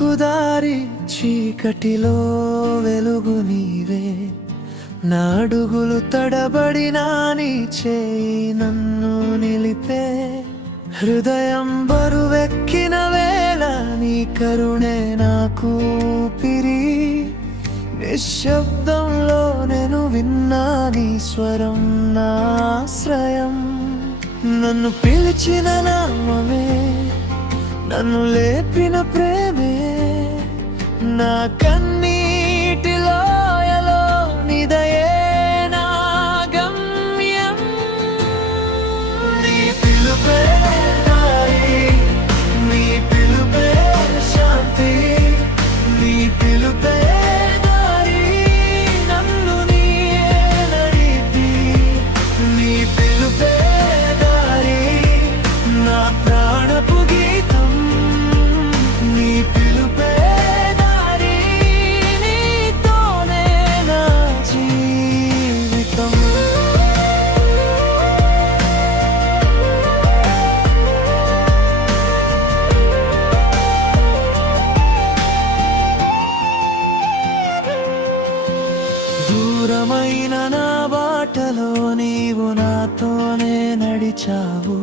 నాకు దారి చీకటిలో వెలుగు నీవే, నా అడుగులు తడబడినా నీ చేయి నన్ను నిలిపే. హృదయం బరువెక్కిన వేళ నీ కరుణే నాకు ఊపిరి. నిశ్శబ్దంలో నేను విన్నా నీ స్వరం నా ఆశ్రయం. నన్ను పిలిచిన నామమే, నన్ను లేపిన ప్రేమే, నా కన్నీటిలో నిదయే నా గమ్యం. నీ పిలుపే దారి, నీ పిలుపే శాంతి, నీ పిలుపే దారి నన్ను నీయే నడిపి. నీ పిలుపే దారి నా ప్రాణపు గీతం, నీ పిలుపే దారి నీతోనే నా జీవితం. దూరమైన నా బాటలో నీవు నాతోనే నడిచావు.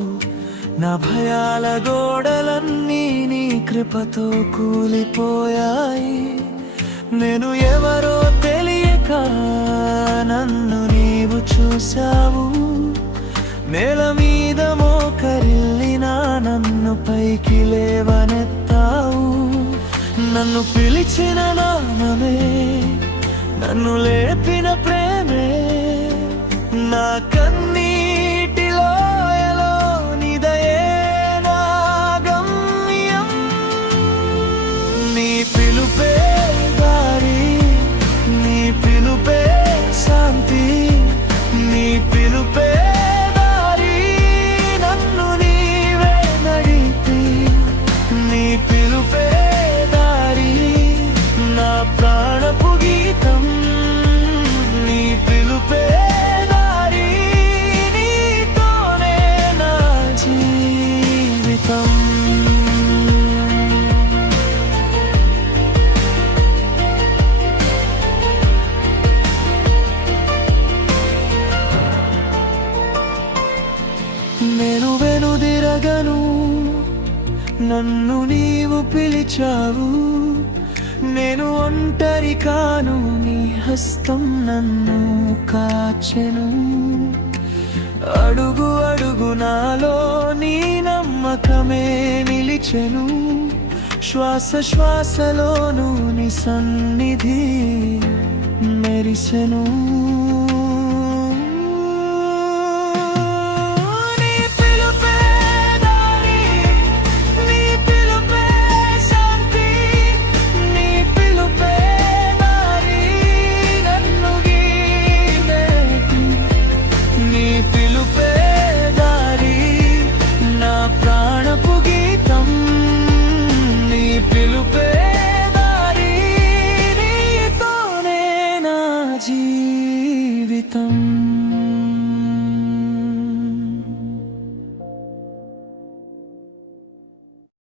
నా భయాల గోడలన్నీ నీ కృపతో కూలిపోయాయి. నేను ఎవరో తెలియక నన్ను నీవు చూశావు. నేల మీద మోకరిల్లినా నన్ను పైకి లేవనెత్తావు. నన్ను పిలిచిన నామమే, నన్ను లేపిన ప్రేమే, నా కన్నీటిలో నిదయే నా గమ్యం. నీ పిలుపే దారి, నీ పిలుపే శాంతి, నీ పిలుపే దారి నన్ను నీవే నడిపి. నీ పిలుపే దారి నా ప్రాణపు గీతం, నీ పిలుపే దారి నీతోనే నా జీవితం. నేను వెనుదిరగను, నన్ను నీవు పిలిచావు. నేను ఒంటరి కాను, నీ హస్తం నన్ను కాచెను. అడుగు అడుగు నాలో నీ నమ్మకమే నిలిచెను. శ్వాస శ్వాసలోను నీ సన్నిధి మెరిసెను.